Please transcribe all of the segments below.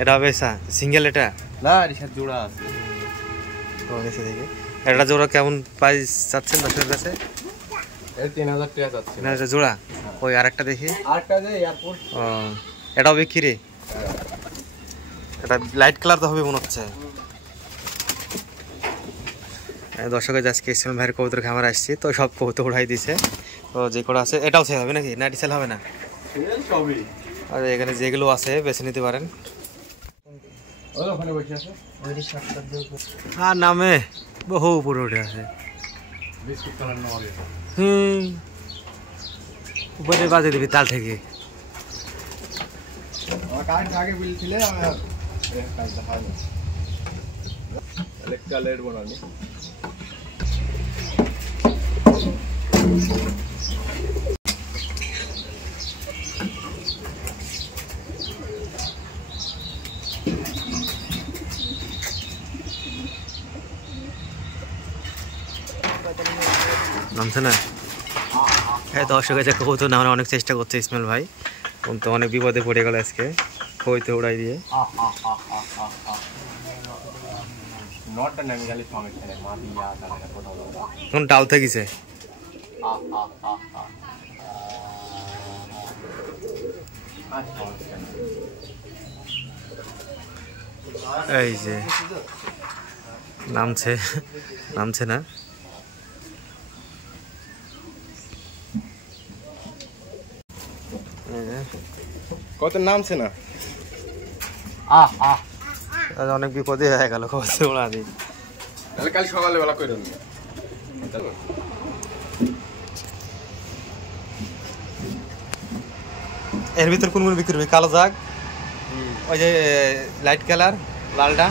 এটা বেসা সিঙ্গেল এটা না এর সাথে জোড়া আছে ও নিচে দেখি এটা জোড়া কেমন প্রাইস চাচ্ছেন দর্শকের কাছে এর 3000 টাকা যাচ্ছে না এটা জোড়া ওই আরেকটা দেখি আরেকটা যে এয়ারপোর্ট ও এটাও বিক্রি এটা লাইট কালার তো হবে মনে হচ্ছে দর্শকের আজকে ইসলাম ভাইয়ের কবুতর খামার আসছি তো সব কবুতর উড়াই দিছে তো যে কটা আছে এটাও সেল হবে নাকি না এটি সেল হবে না সেল সবই আর এখানে যেগুলো আছে বেছে নিতে পারেন ওখানে বসে আছে আর নামে বহু উপরে উঠে আছে বিস্কুট কালার নরে উপরে বাজে দিবি তাল থেকে আমার কাজ আগে বলছিলে আমি কাজ দেখাই না ইলেকট্রিক্যাল লেট বানানি নামছে না হ্যাঁ দর্শক আছে কবুতর নামানোর অনেক চেষ্টা করছে ইসমাইল ভাই তো অনেক বিপদে পড়ে গেল আজকে কইতে উড়াই দিয়ে কোন ডাল থেকেছে এই যে নামছে নামছে না কত নামছে না অনেক বিপদে হয়ে গেল কবুতর উড়া দিয়ে তাহলে কাল সকালে বেলা করে দেব এর ভিতর কোন কোন বিক্রি হবে কালো জাগ ওই যে লাইট কালার লালটা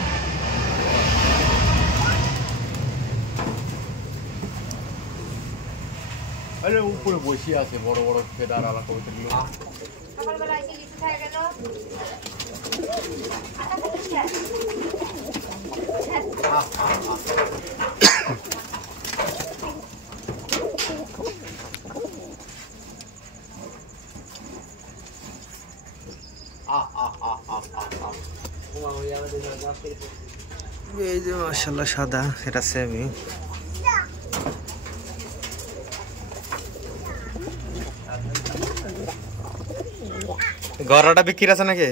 আরে উপরে বসে আছে বড় বড় ফেদার আলা কবুতর গুলো সকালবেলা এসে লিচু খাই গেল এই যে মাশাআল্লাহ সাদা এটা সেমি গড়াটা বিক্রি আছে নাকি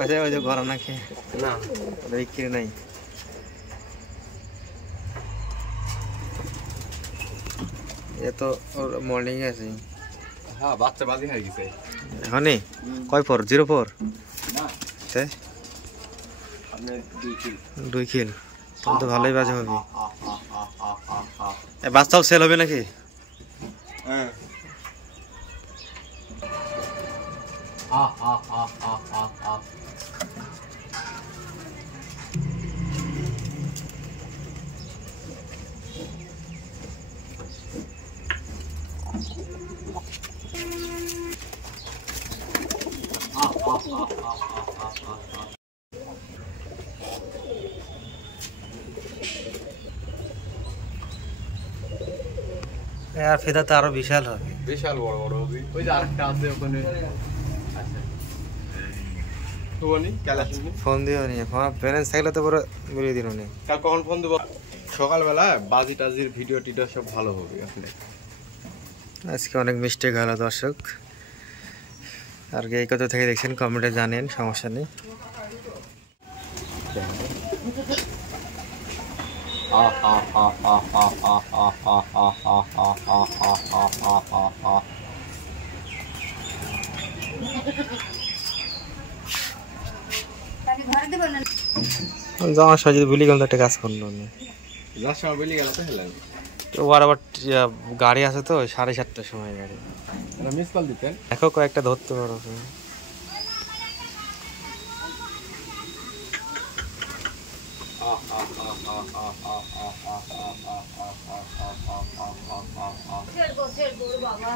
আচ্ছা ওই যে গড়া নাকি না বিক্রি নাই এ তো মর্নিং আছে হ্যাঁ বাচ্চা বাজি হয়ে গেছে এখনই কয় পর 04 না তে আপনি 2 কিল তো ভালোই বাজে হবে এ বাচ্চাও সেল হবে নাকি হ্যাঁ আর ফেদা তো আরো বিশাল হবে বিশাল বড় বড় হবে ওই যে আরেকটা আছে ওখানে আচ্ছা তো বলি কাল আসুন ফোন দিও নি ফোন ব্যালেন্স থাকলে তো পুরো বলিয়ে দিন উনি কাল কখন ফোন দেব সকালবেলা বাজি টাজির ভিডিও টিডিও সব ভালো হবে আসলে আজকে অনেক মিস্টেক হলো দর্শক আর এই কথা থেকে দেখছেন কমেন্টে জানেন সমস্যা নেই যাওয়ার সময় যদি ভুলি গেলাম তো একটা কাজ করলো না যার সময় বলি গেল তো হেলাম তো ওর আবার গাড়ি আছে তো 7:30টার সময় গাড়ি মিস কল দিতেন দেখো কয়েকটা ধরতে পারো বাবা